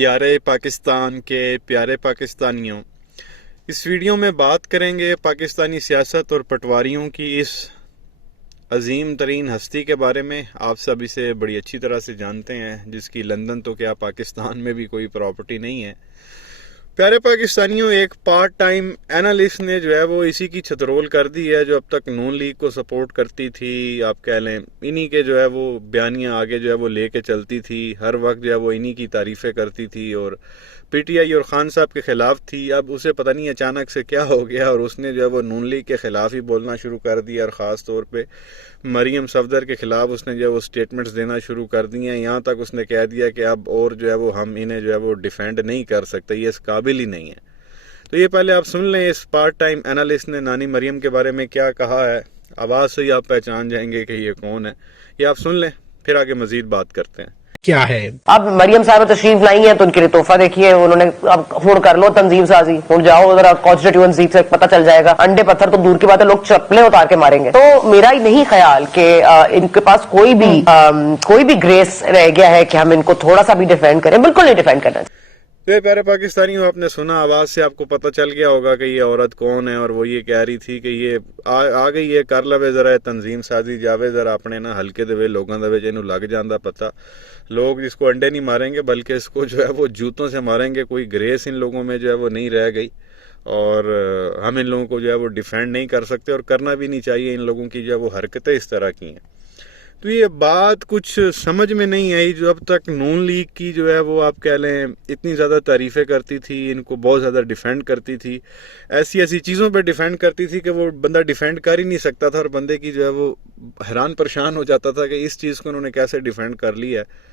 پیارے پاکستان کے پیارے پاکستانیوں، اس ویڈیو میں بات کریں گے پاکستانی سیاست اور پٹواریوں کی اس عظیم ترین ہستی کے بارے میں۔ آپ سب اسے بڑی اچھی طرح سے جانتے ہیں، جس کی لندن تو کیا پاکستان میں بھی کوئی پراپرٹی نہیں ہے۔ پیارے پاکستانیوں، ایک پارٹ ٹائم اینالسٹ نے جو ہے وہ اسی کی چھترول کر دی ہے، جو اب تک نون لیگ کو سپورٹ کرتی تھی، آپ کہہ لیں انہی کے جو ہے وہ بیانیاں آگے جو ہے وہ لے کے چلتی تھی، ہر وقت جو ہے وہ انہی کی تعریفیں کرتی تھی اور پی ٹی آئی اور خان صاحب کے خلاف تھی۔ اب اسے پتہ نہیں اچانک سے کیا ہو گیا اور اس نے جو ہے وہ نون لیگ کے خلاف ہی بولنا شروع کر دیا، اور خاص طور پہ مریم صفدر کے خلاف اس نے جو ہے وہ سٹیٹمنٹس دینا شروع کر دی ہیں۔ یہاں تک اس نے کہہ دیا کہ اب اور جو ہے وہ ہم انہیں جو ہے وہ ڈیفینڈ نہیں کر سکتے، یہ اس قابل ہی نہیں ہے۔ تو یہ پہلے آپ سن لیں اس پارٹ ٹائم اینالسٹ نے نانی مریم کے بارے میں کیا کہا ہے۔ آواز سے ہی آپ پہچان جائیں گے کہ یہ کون ہے۔ یہ آپ سن لیں، پھر آگے مزید بات کرتے ہیں۔ کیا ہے اب مریم صاحب تشریف لائی ہیں تو ان کے لیے تحفہ دیکھیے، انہوں نے اب ہون کر لو تنظیم سازی، ہوں جاؤ ذرا کانسٹیٹیوئنسی سے پتہ چل جائے گا، انڈے پتھر تو دور کی بات ہے، لوگ چپلیں اتار کے ماریں گے۔ تو میرا نہیں خیال کہ ان کے پاس کوئی بھی گریس رہ گیا ہے کہ ہم ان کو تھوڑا سا بھی ڈیفینڈ کریں، بالکل نہیں ڈیفینڈ کرنا چاہیے۔ تو پیارے پاکستانیوں، آپ نے سنا، آواز سے آپ کو پتہ چل گیا ہوگا کہ یہ عورت کون ہے، اور وہ یہ کہہ رہی تھی کہ یہ آ گئی ہے کر لوے ذرا تنظیم سازی جاوے ذرا اپنے نا ہلکے دے لوگوں دے جنوں لگ جاندہ پتہ، لوگ اس کو انڈے نہیں ماریں گے بلکہ اس کو جو ہے وہ جوتوں سے ماریں گے۔ کوئی گریس ان لوگوں میں جو ہے وہ نہیں رہ گئی، اور ہم ان لوگوں کو جو ہے وہ ڈیفینڈ نہیں کر سکتے، اور کرنا بھی نہیں چاہیے۔ ان لوگوں کی جو ہے وہ حرکتیں اس طرح کی ہیں، تو یہ بات کچھ سمجھ میں نہیں آئی۔ جو اب تک نون لیگ کی جو ہے وہ آپ کہہ لیں اتنی زیادہ تعریفیں کرتی تھی، ان کو بہت زیادہ ڈیفینڈ کرتی تھی، ایسی چیزوں پہ ڈیفینڈ کرتی تھی کہ وہ بندہ ڈیفینڈ کر ہی نہیں سکتا تھا، اور بندے کی جو ہے وہ حیران پریشان ہو جاتا تھا کہ اس چیز کو انہوں نے کیسے ڈیفینڈ کر لیا ہے۔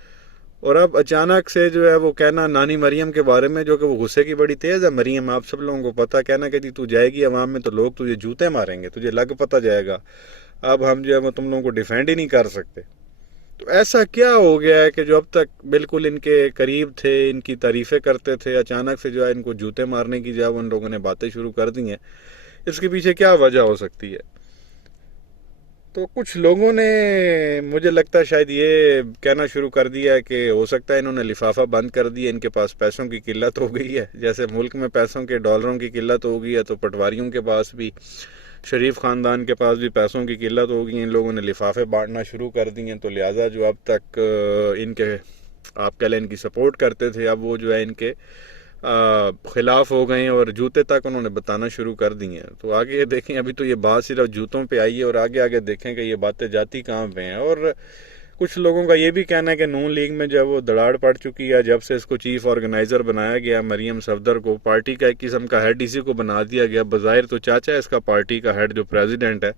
اور اب اچانک سے جو ہے وہ کہنا نانی مریم کے بارے میں، جو کہ وہ غصے کی بڑی تیز ہے مریم، آپ سب لوگوں کو پتہ، کہنا کہ جی تو جائے گی عوام میں تو لوگ تجھے جوتے ماریں گے، تجھے لگ پتہ جائے گا، اب ہم جو ہے وہ تم لوگوں کو ڈیفینڈ ہی نہیں کر سکتے۔ تو ایسا کیا ہو گیا ہے کہ جو اب تک بالکل ان کے قریب تھے، ان کی تعریفیں کرتے تھے، اچانک سے جو ہے ان کو جوتے مارنے کی جو ہے وہ ان لوگوں نے باتیں شروع کر دی ہیں؟ اس کے پیچھے کیا وجہ ہو سکتی ہے؟ تو کچھ لوگوں نے مجھے لگتا ہے شاید یہ کہنا شروع کر دیا ہے کہ ہو سکتا ہے انہوں نے لفافہ بند کر دیا، ان کے پاس پیسوں کی قلت ہو گئی ہے۔ جیسے ملک میں پیسوں کے ڈالروں کی قلت ہو گئی ہے، تو پٹواریوں کے پاس بھی، شریف خاندان کے پاس بھی پیسوں کی قلت ہو گئی، ان لوگوں نے لفافے بانٹنا شروع کر دی ہیں۔ تو لہٰذا جو اب تک ان کے آپ کہہ لیں ان کی سپورٹ کرتے تھے، اب وہ جو ہے ان کے خلاف ہو گئے ہیں، اور جوتے تک انہوں نے بتانا شروع کر دی ہیں۔ تو آگے دیکھیں، ابھی تو یہ بات صرف جوتوں پہ آئی ہے، اور آگے دیکھیں کہ یہ باتیں جاتی کہاں پہ ہیں۔ اور کچھ لوگوں کا یہ بھی کہنا ہے کہ نون لیگ میں جو ہے وہ دڑاڑ پڑ چکی ہے، جب سے اس کو چیف آرگنائزر بنایا گیا مریم صفدر کو، پارٹی کا ایک قسم کا ہیڈ اسی کو بنا دیا گیا۔ بظاہر تو چاچا ہے اس کا پارٹی کا ہیڈ، جو پریزیڈنٹ ہے،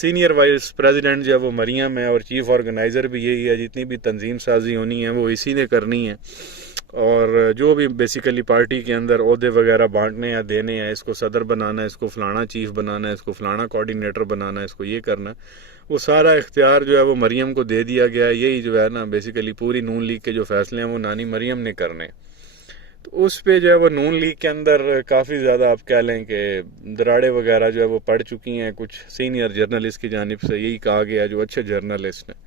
سینئر وائس پریزیڈنٹ جو ہے وہ مریم ہے، اور چیف آرگنائزر بھی یہی ہے۔ جتنی بھی تنظیم سازی ہونی ہے وہ اسی نے کرنی ہے، اور جو بھی بیسیکلی پارٹی کے اندر عہدے وغیرہ بانٹنے یا دینے ہیں، اس کو صدر بنانا ہے، اس کو فلانا چیف بنانا ہے، اس کو فلانا کوارڈینیٹر بنانا ہے، اس کو یہ کرنا ہے، وہ سارا اختیار جو ہے وہ مریم کو دے دیا گیا ہے۔ یہی جو ہے نا بیسیکلی پوری نون لیگ کے جو فیصلے ہیں وہ نانی مریم نے کرنے، تو اس پہ جو ہے وہ نون لیگ کے اندر کافی زیادہ آپ کہہ لیں کہ دراڑے وغیرہ جو ہے وہ پڑ چکی ہیں۔ کچھ سینئر جرنلسٹ کی جانب سے یہی کہا گیا، جو اچھے جرنلسٹ ہیں،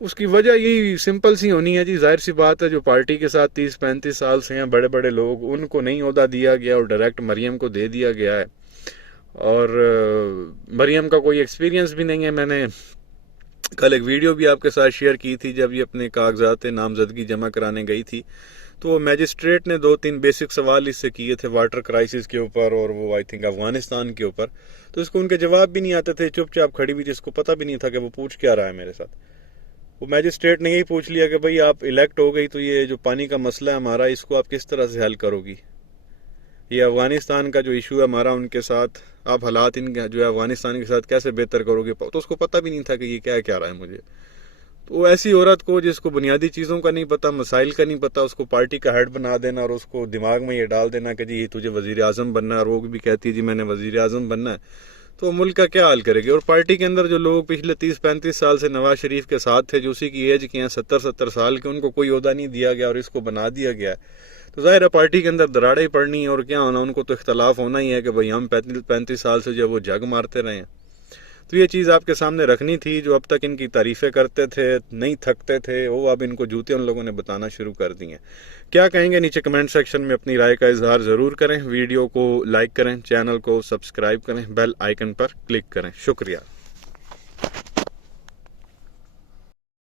اس کی وجہ یہی سمپل سی ہونی ہے جی، ظاہر سی بات ہے، جو پارٹی کے ساتھ 30-35 سال سے ہیں بڑے بڑے لوگ، ان کو نہیں عہدہ دیا گیا اور ڈائریکٹ مریم کو دے دیا گیا ہے، اور مریم کا کوئی ایکسپیرینس بھی نہیں ہے۔ میں نے کل ایک ویڈیو بھی آپ کے ساتھ شیئر کی تھی، جب یہ اپنے کاغذات نامزدگی جمع کرانے گئی تھی، تو وہ میجسٹریٹ نے 2-3 بیسک سوال اس سے کیے تھے واٹر کرائسس کے اوپر، اور وہ آئی تھنک افغانستان کے اوپر، تو اس کو ان کے جواب بھی نہیں آتے تھے، چپ چاپ کھڑی ہوئی تھی، اس کو پتہ بھی نہیں تھا کہ وہ پوچھ کیا رہا ہے میرے ساتھ۔ وہ میجسٹریٹ نے یہی پوچھ لیا کہ بھئی آپ الیکٹ ہو گئی تو یہ جو پانی کا مسئلہ ہے ہمارا، اس کو آپ کس طرح سے حل کرو گی؟ یہ افغانستان کا جو ایشو ہے ہمارا ان کے ساتھ، آپ حالات ان جو ہے افغانستان کے ساتھ کیسے بہتر کرو گے؟ تو اس کو پتہ بھی نہیں تھا کہ یہ کیا رہا ہے مجھے۔ تو ایسی عورت کو جس کو بنیادی چیزوں کا نہیں پتہ، مسائل کا نہیں پتہ، اس کو پارٹی کا ہیڈ بنا دینا، اور اس کو دماغ میں یہ ڈال دینا کہ جی تجھے وزیر اعظم بننا ہے، اور وہ بھی کہتی ہے جی میں نے وزیر اعظم بننا ہے، تو ملک کا کیا حال کرے گی؟ اور پارٹی کے اندر جو لوگ پچھلے 30-35 سال سے نواز شریف کے ساتھ تھے، جو اسی کی ایج کے ہیں 70 سال کے، ان کو کوئی عہدہ نہیں دیا گیا اور اس کو بنا دیا گیا، تو ظاہر ہے پارٹی کے اندر دراڑیں ہی پڑنی ہے، اور کیا ہونا، ان کو تو اختلاف ہونا ہی ہے کہ بھئی ہم 35 سال سے جو وہ جگ مارتے رہے ہیں۔ تو یہ چیز آپ کے سامنے رکھنی تھی. جو اب تک ان کی تعریفیں کرتے تھے, نہیں تھکتے تھے, وہ اب ان کو جوتے ان لوگوں نے بتانا شروع کر دی ہیں. کیا کہیں گے نیچے کمنٹ سیکشن میں اپنی رائے کا اظہار ضرور کریں. ویڈیو کو لائک کریں, چینل کو سبسکرائب کریں, بیل آئیکن پر کلک کریں. شکریہ.